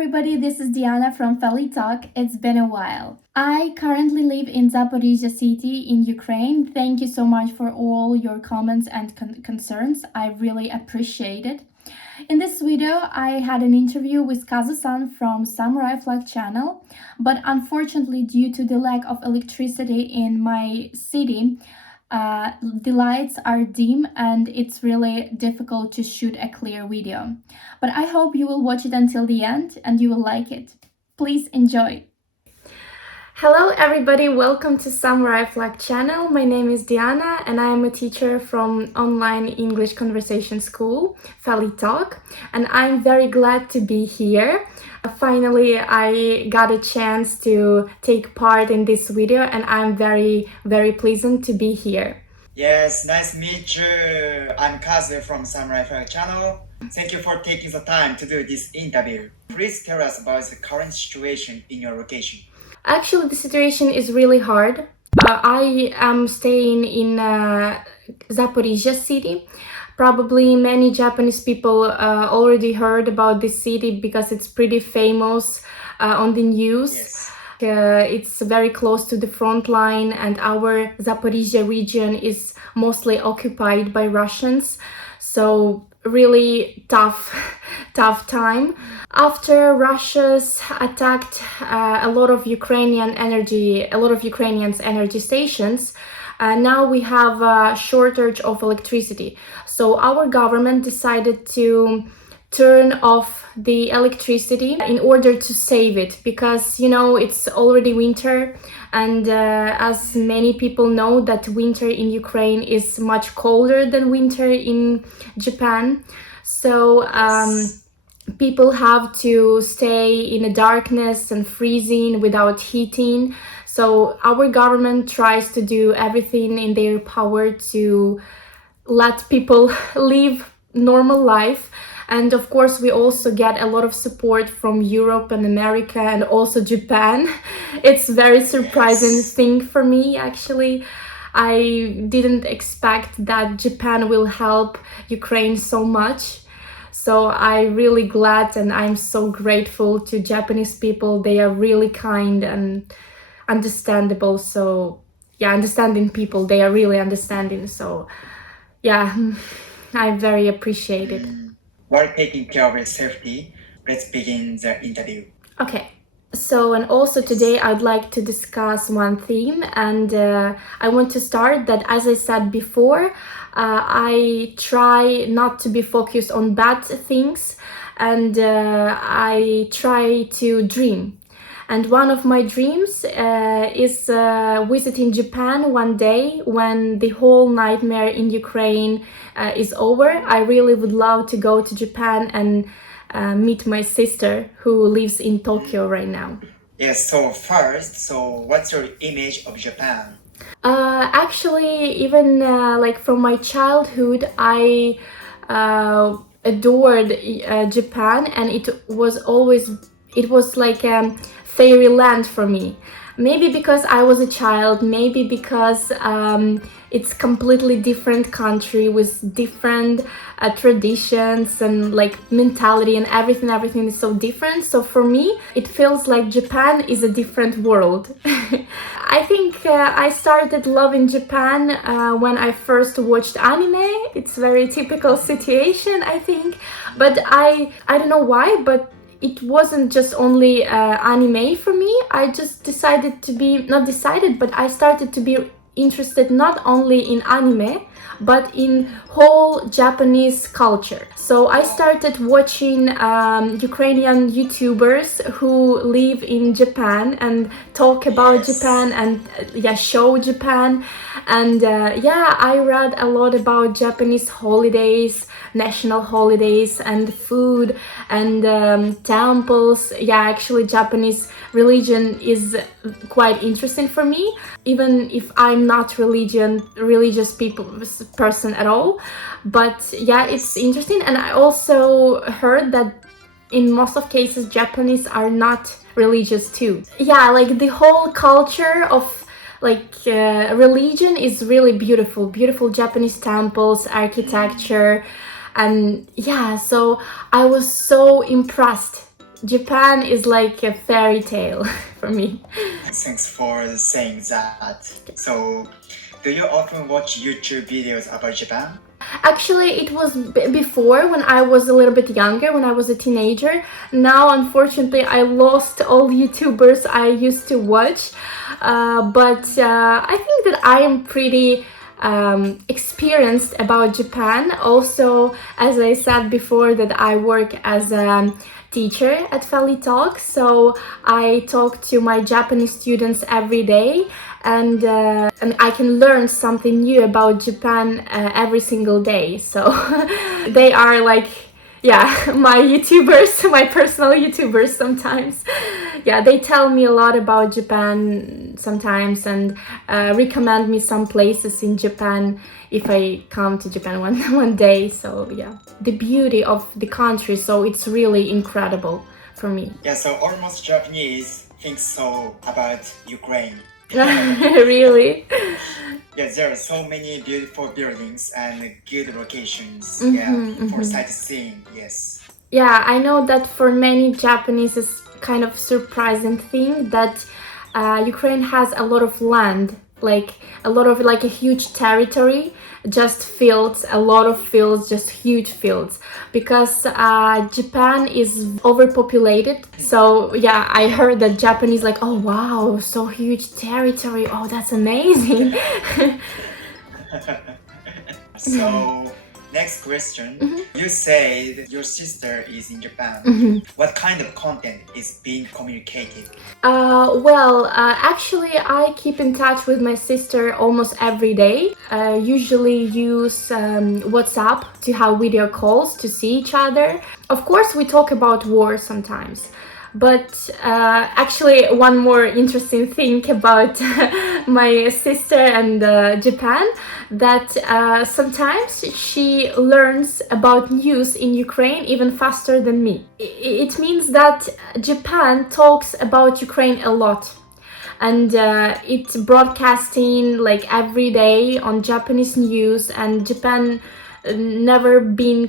everybody, this is Diana from FeliTalk. It's been a while. I currently live in Zaporizhzhia city in Ukraine. Thank you so much for all your comments and concerns. I really appreciate it. In this video, I had an interview with Kazu-san from Samurai Flag channel, but unfortunately due to the lack of electricity in my city, the lights are dim and it's really difficult to shoot a clear video. But I hope you will watch it until the end and you will like it. Please enjoy! Hello everybody, welcome to Samurai Flag channel. My name is Diana and I am a teacher from online English conversation school, FeliTalk, and I'm very glad to be here. Finally, I got a chance to take part in this video and I'm very pleasant to be here. Yes, nice to meet you. I'm Kazu from Samurai Flag channel. Thank you for taking the time to do this interview. Please tell us about the current situation in your location. Actually, the situation is really hard. I am staying in Zaporizhzhia city. Probably many Japanese people already heard about this city because it's pretty famous on the news. Yes. It's very close to the front line and our Zaporizhzhia region is mostly occupied by Russians. So really tough time. After Russia's attacked a lot of Ukrainians' energy stations, now we have a shortage of electricity. So our government decided to turn off the electricity in order to save it because, you know, it's already winter and as many people know that winter in Ukraine is much colder than winter in Japan. So people have to stay in the darkness and freezing without heating. So our government tries to do everything in their power to let people live normal life. And of course, we also get a lot of support from Europe and America and also Japan. It's a very surprising thing for me, actually. I didn't expect that Japan will help Ukraine so much. So I'm really glad and I'm so grateful to Japanese people. They are really kind and understandable. So yeah, understanding people, they are really understanding. So yeah, I very appreciate it. While taking care of your safety, let's begin the interview. Okay. So, and also today I'd like to discuss one theme and I want to start that, as I said before, I try not to be focused on bad things and I try to dream. And one of my dreams is visiting Japan one day when the whole nightmare in Ukraine is over. I really would love to go to Japan and meet my sister who lives in Tokyo right now. Yes, so first, what's your image of Japan? Actually, even like from my childhood, I adored Japan and it was like fairyland for me. Maybe because I was a child, maybe because it's completely different country with different traditions and like mentality and everything is so different. So for me, it feels like Japan is a different world. I think I started loving Japan when I first watched anime. It's a very typical situation, I think. But I don't know why, but it wasn't just only anime for me. I just decided to be, not decided, but I started to be interested not only in anime, but in whole Japanese culture. So I started watching Ukrainian YouTubers who live in Japan and talk about Japan and show Japan. And I read a lot about Japanese holidays, national holidays and food and temples. Actually Japanese religion is quite interesting for me, even if I'm not religious person at all. But it's interesting. And I also heard that in most of cases Japanese are not religious too. Like the whole culture of religion is really beautiful Japanese temples, architecture, and so I was so impressed Japan is like a fairy tale for me. Thanks for saying that. So, do you often watch YouTube videos about Japan? Actually, it was before when I was a little bit younger, when I was a teenager. Now, unfortunately, I lost all YouTubers I used to watch. But I think that I am pretty experienced about Japan. Also, as I said before, that I work as a teacher at FeliTalk, so I talk to my Japanese students every day, and I can learn something new about Japan every single day. So they are like, yeah, my YouTubers, my personal YouTubers sometimes. Yeah, they tell me a lot about Japan sometimes and recommend me some places in Japan if I come to Japan one day. So yeah, the beauty of the country, so it's really incredible for me. Yeah, so almost Japanese think so about Ukraine. Really? Yeah, there are so many beautiful buildings and good locations for sightseeing, yes. Yeah, I know that for many Japanese it's kind of surprising thing that Ukraine has a lot of land, like a lot of like a huge territory, just fields, a lot of fields, just huge fields, because Japan is overpopulated. So yeah, I heard that Japanese like, oh wow, so huge territory, oh that's amazing. So next question, you say your sister is in Japan. What kind of content is being communicated? Actually, I keep in touch with my sister almost every day. Usually use WhatsApp to have video calls to see each other. Of course, we talk about war sometimes. But actually, one more interesting thing about my sister and Japan, that sometimes she learns about news in Ukraine even faster than me. It means that Japan talks about Ukraine a lot. And it's broadcasting like every day on Japanese news, and Japan have never been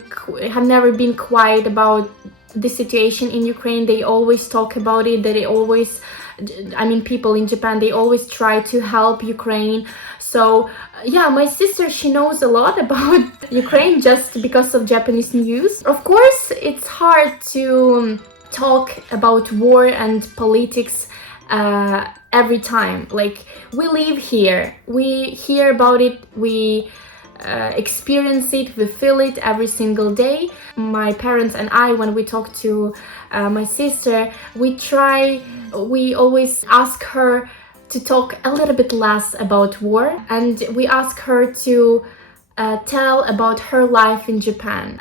quiet about the situation in Ukraine. They always talk about it, that they always, I mean, people in Japan, they always try to help Ukraine. So yeah, my sister, she knows a lot about Ukraine just because of Japanese news. Of course, it's hard to talk about war and politics every time. Like, we live here, we hear about it, we experience it, we feel it every single day. My parents and I, when we talk to my sister, we always ask her to talk a little bit less about war, and we ask her to tell about her life in Japan,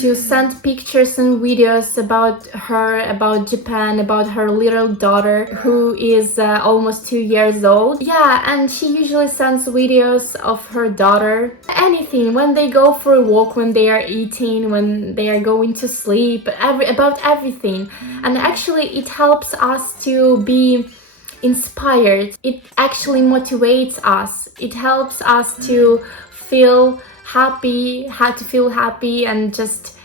to send pictures and videos about her, about Japan, about her little daughter who is almost 2 years old. Yeah, and she usually sends videos of her daughter, anything, when they go for a walk, when they are eating, when they are going to sleep, about everything. And actually it helps us to be inspired. It actually motivates us. It helps us to feel happy, and just,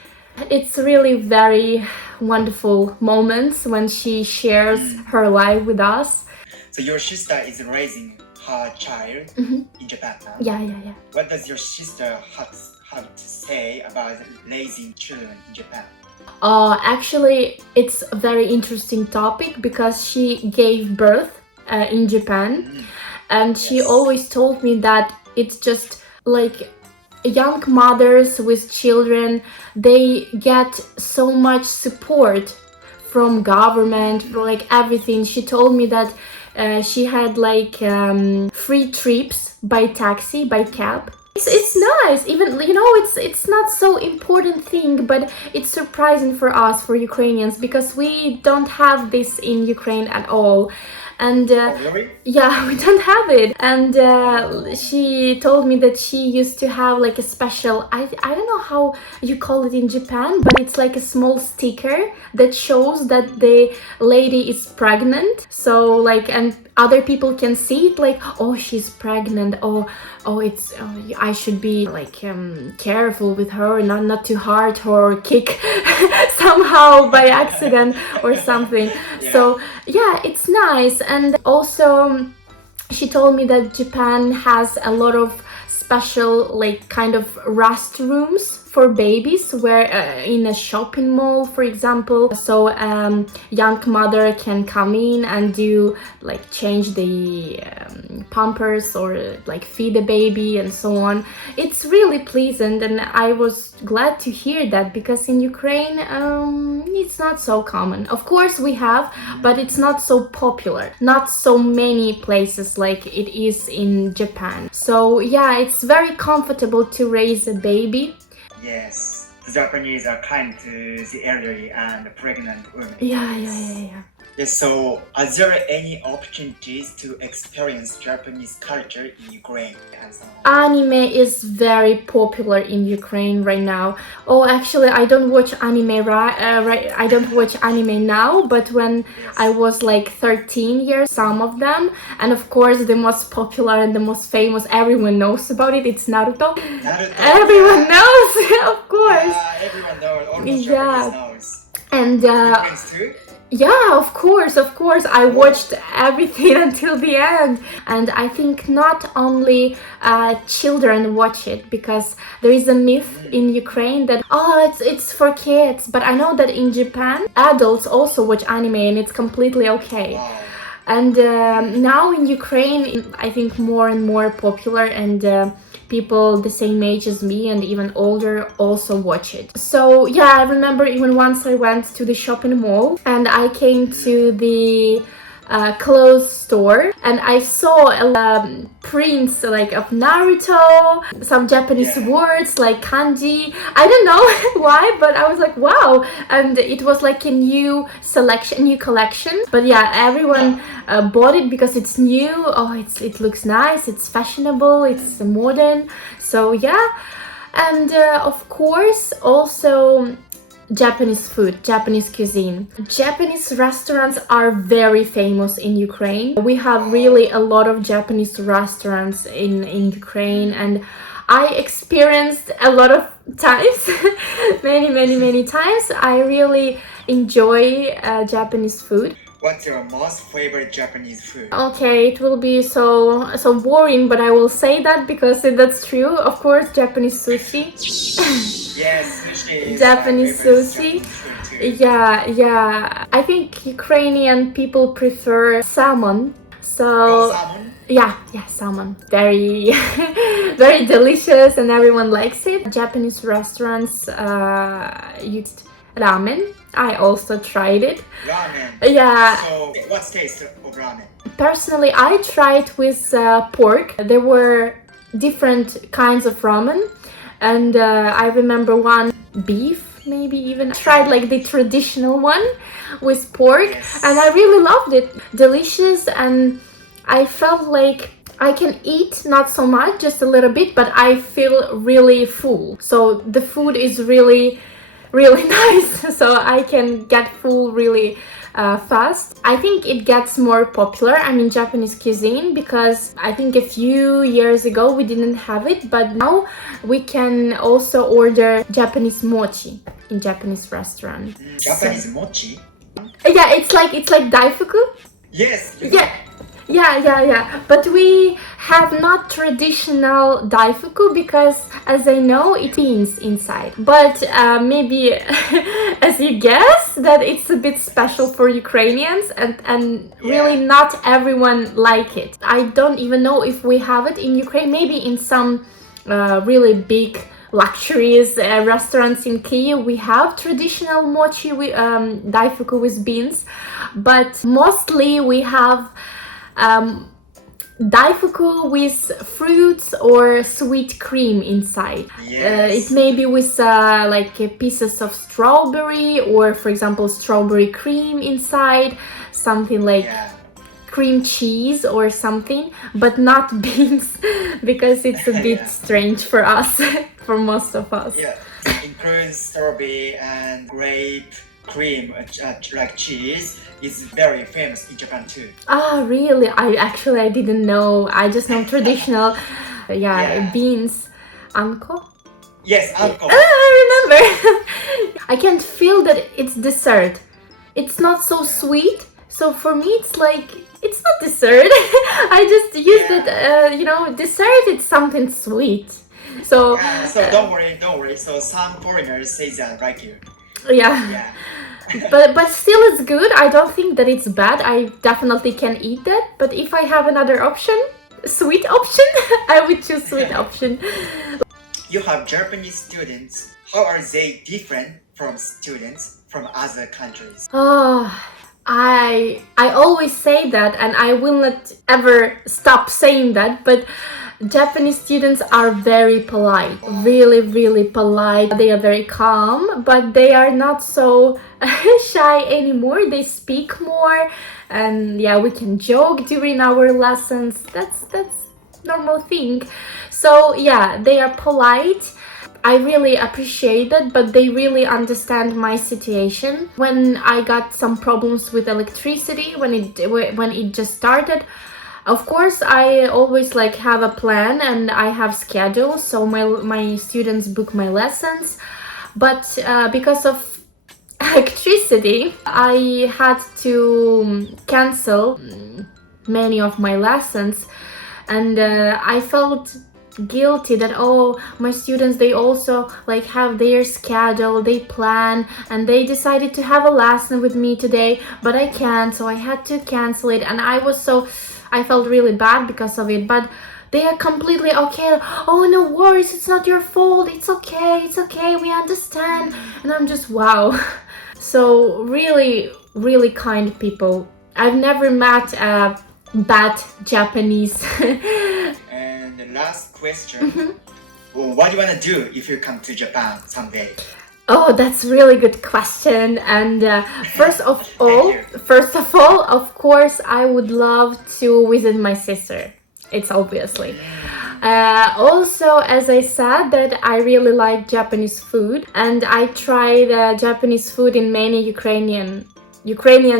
it's really very wonderful moments when she shares her life with us. So your sister is raising her child in Japan now? Yeah. What does your sister have to say about raising children in Japan? Actually, it's a very interesting topic because she gave birth in Japan, and she always told me that it's just like young mothers with children, they get so much support from government, for like everything. She told me that she had like free trips by taxi, by cab. It's nice, even, you know, it's not so important thing, but it's surprising for us, for Ukrainians, because we don't have this in Ukraine at all. And Really? yeah, we don't have it. And she told me that she used to have like a special, I don't know how you call it in Japan, but it's like a small sticker that shows that the lady is pregnant. So like, and other people can see it, like, oh, she's pregnant, it's I should be like careful with her, not too hard or kick somehow by accident or something. Yeah. So yeah, it's nice. And also she told me that Japan has a lot of special like kind of restrooms for babies, where in a shopping mall, for example, so young mother can come in and do like change the pampers or like feed the baby and so on. It's really pleasant, and I was glad to hear that, because in Ukraine it's not so common. Of course we have, but it's not so popular, not so many places like it is in Japan. So yeah, it's very comfortable to raise a baby. Yes, the Japanese are kind to the elderly and pregnant women. Yeah. Yes, so are there any opportunities to experience Japanese culture in Ukraine? Anime is very popular in Ukraine right now. Oh, actually, I don't watch anime I don't watch anime now, but when I was like 13 years, some of them, and of course the most popular and the most famous, everyone knows about it, it's Naruto. Everyone knows, of course. Yeah, everyone knows, almost Japanese knows. And Japanese too? yeah, of course. I watched everything until the end. And I think not only children watch it, because there is a myth in Ukraine that, it's for kids. But I know that in Japan, adults also watch anime, and it's completely okay. Wow. And now in Ukraine, I think more and more popular, and people the same age as me and even older also watch it. So yeah, I remember even once I went to the shopping mall and I came to the clothes store, and I saw prints like of Naruto, some Japanese words like kanji. I don't know why, but I was like, wow. And it was like a new collection. But yeah, everyone bought it because it's new. It looks nice, it's fashionable, it's modern. So yeah. And of course also Japanese food, Japanese cuisine. Japanese restaurants are very famous in Ukraine. We have really a lot of Japanese restaurants in Ukraine, and I experienced a lot of times, many times. I really enjoy Japanese food. What's your most favorite Japanese food? Okay, it will be so boring, but I will say that because that's true. Of course, Japanese sushi. Yes, sushi is Japanese my favorite sushi. Japanese food too. Yeah. I think Ukrainian people prefer salmon. So Salmon? yeah, salmon. Very, very delicious, and everyone likes it. Japanese restaurants used ramen. I also tried it. Ramen. Yeah. So, what's taste of ramen? Personally, I tried with pork. There were different kinds of ramen, and I remember one beef, maybe even. I tried like the traditional one with pork, and I really loved it. Delicious, and I felt like I can eat not so much, just a little bit, but I feel really full. So the food is really nice, so I can get full really fast. I think it gets more popular, Japanese cuisine, because I think a few years ago we didn't have it, but now we can also order Japanese mochi in Japanese restaurant. Japanese mochi? Yeah, it's like daifuku. Yes. Yeah. But we have not traditional daifuku because, as I know, it beans inside. But maybe, as you guess, that it's a bit special for Ukrainians, and really not everyone like it. I don't even know if we have it in Ukraine. Maybe in some really big luxurious restaurants in Kyiv we have traditional mochi with daifuku with beans, but mostly we have daifuku with fruits or sweet cream inside. It may be with like pieces of strawberry, or for example strawberry cream inside, something like cream cheese or something, but not beans, because it's a bit strange for us, for most of us. Yeah, includes strawberry and grape cream, like cheese, is very famous in Japan too. Ah, really? I didn't know. I just know traditional, beans. Anko? Yes, alcohol. I remember. I can feel that it's dessert. It's not so sweet. So for me, it's like, it's not dessert. I just used it, dessert is something sweet. So Don't worry. So some foreigners say that like you. Yeah. but still it's good. I don't think that it's bad. I definitely can eat that. But if I have another option, sweet option, I would choose sweet option. You have Japanese students. How are they different from students from other countries? Oh, I always say that, and I will not ever stop saying that, but Japanese students are very polite, really, really polite. They are very calm, but they are not so shy anymore. They speak more, and we can joke during our lessons. That's normal thing. So they are polite. I really appreciate that, but they really understand my situation. When I got some problems with electricity, when it just started, of course, I always have a plan and I have schedules, so my students book my lessons. But because of electricity, I had to cancel many of my lessons, and I felt guilty that my students, they also have their schedule, they plan, and they decided to have a lesson with me today, but I can't, so I had to cancel it, and I felt really bad because of it. But they are completely okay. Oh, no worries, it's not your fault, it's okay, we understand. And I'm just wow. So really, really kind people. I've never met a bad Japanese. And the last question, well, what do you want to do if you come to Japan someday? Oh, that's a really good question. And first of all, of course, I would love to visit my sister. It's obviously. Also, as I said, that I really like Japanese food, and I tried Japanese food in many Ukrainian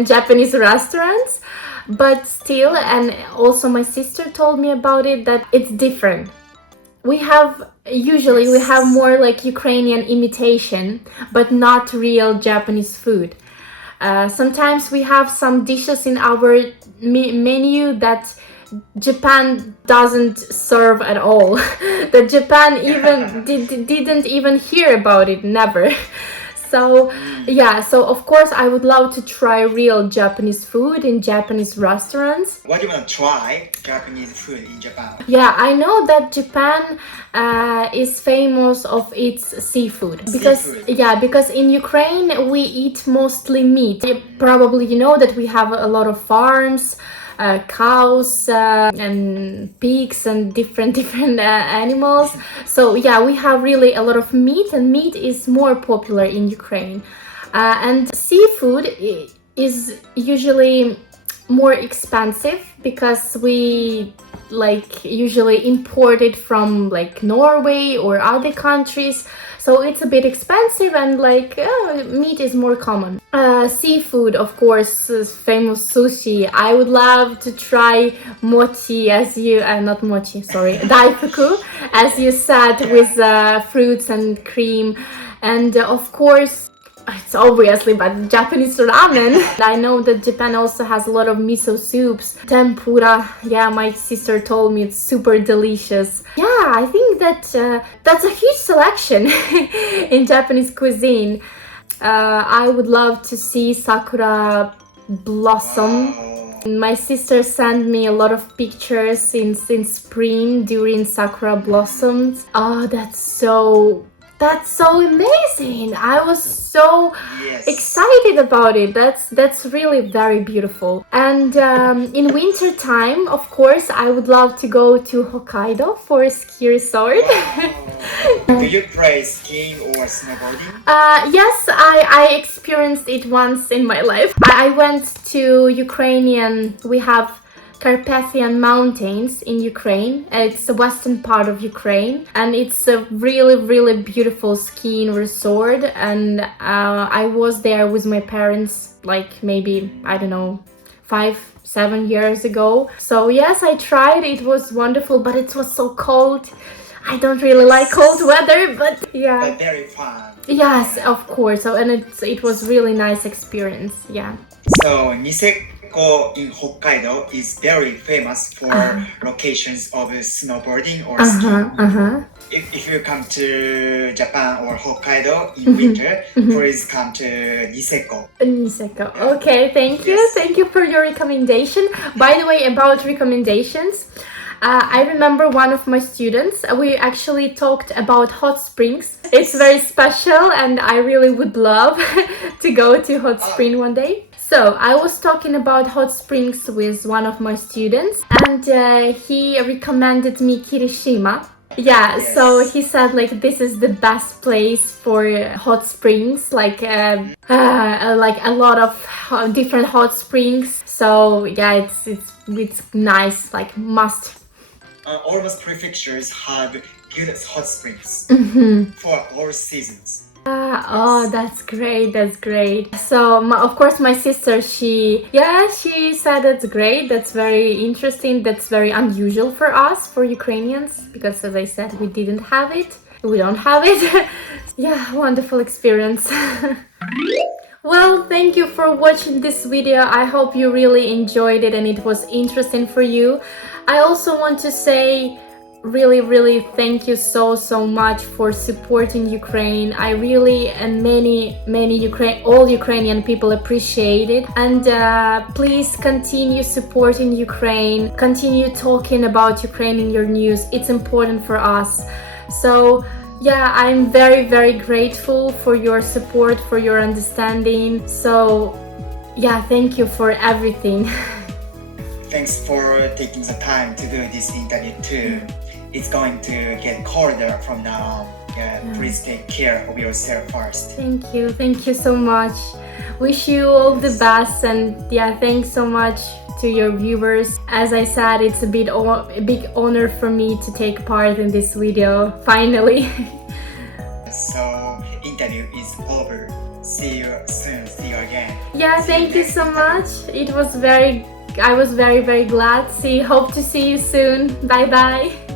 Japanese restaurants. But still, and also my sister told me about it, that it's different. We have more Ukrainian imitation, but not real Japanese food. Sometimes we have some dishes in our menu that Japan doesn't serve at all. That Japan even didn't even hear about it, never. So of course I would love to try real Japanese food in Japanese restaurants. What do you want to try Japanese food in Japan? Yeah, I know that Japan is famous of its seafood. Because in Ukraine we eat mostly meat. Probably you know that we have a lot of farms, cows and pigs and different animals. So we have really a lot of meat, and meat is more popular in Ukraine. And seafood is usually more expensive because we usually import it from Norway or other countries. So it's a bit expensive, and meat is more common. Seafood, of course, is famous sushi. I would love to try mochi, daifuku, as you said, with fruits and cream. And of course, it's obviously, but Japanese ramen. I know that Japan also has a lot of miso soups, tempura. Yeah, my sister told me it's super delicious. Yeah, I think that that's a huge selection in Japanese cuisine. I would love to see sakura blossom. Wow. My sister sent me a lot of pictures in spring during sakura blossoms. Oh, that's so amazing. I was so excited about it. That's really very beautiful. And in winter time, of course, I would love to go to Hokkaido for a ski resort. Do you play skiing or snowboarding? Yes, I experienced it once in my life. I went to Ukrainian. We have Carpathian Mountains in Ukraine. It's the western part of Ukraine, and it's a really beautiful skiing resort. And I was there with my parents, like maybe, I don't know, 5-7 years ago. So yes, I tried. It was wonderful, but it was so cold. I don't really like cold weather, but yeah. But very fun. Yes, of course. So and it was really nice experience. Yeah. So Niseko in Hokkaido is very famous for locations of snowboarding or skiing. If you come to Japan or Hokkaido in winter, please come to Niseko. Niseko. Okay, thank you. Yes. Thank you for your recommendation. By the way, about recommendations, I remember one of my students, we actually talked about hot springs. It's very special and I really would love to go to hot spring one day. So I was talking about hot springs with one of my students, and he recommended me Kirishima. Yeah, Yes. so he said like this is the best place for hot springs, like a lot of different hot springs. So yeah, it's nice, like must. Almost prefectures have good hot springs for all seasons. Oh, that's great. That's great. So, of course, my sister, she said that's great. That's very interesting. That's very unusual for us, for Ukrainians, because as I said, we didn't have it. We don't have it. Yeah, wonderful experience. Well, thank you for watching this video. I hope you really enjoyed it and it was interesting for you. I also want to say really thank you so much for supporting Ukraine. I really and all Ukrainian people appreciate it, and please continue supporting Ukraine, continue talking about Ukraine in your news. It's important for us. So yeah, I'm very grateful for your support, for your understanding. So yeah, thank you for everything. Thanks for taking the time to do this interview too. It's going to get colder from now on. Yeah, please take care of yourself first. Thank you so much. Wish you all the best, and yeah, thanks so much to your viewers. As I said, it's a big honor for me to take part in this video, finally. So, interview is over. See you soon. See you again. Yeah, thank you so much. I was very glad. Hope to see you soon. Bye bye.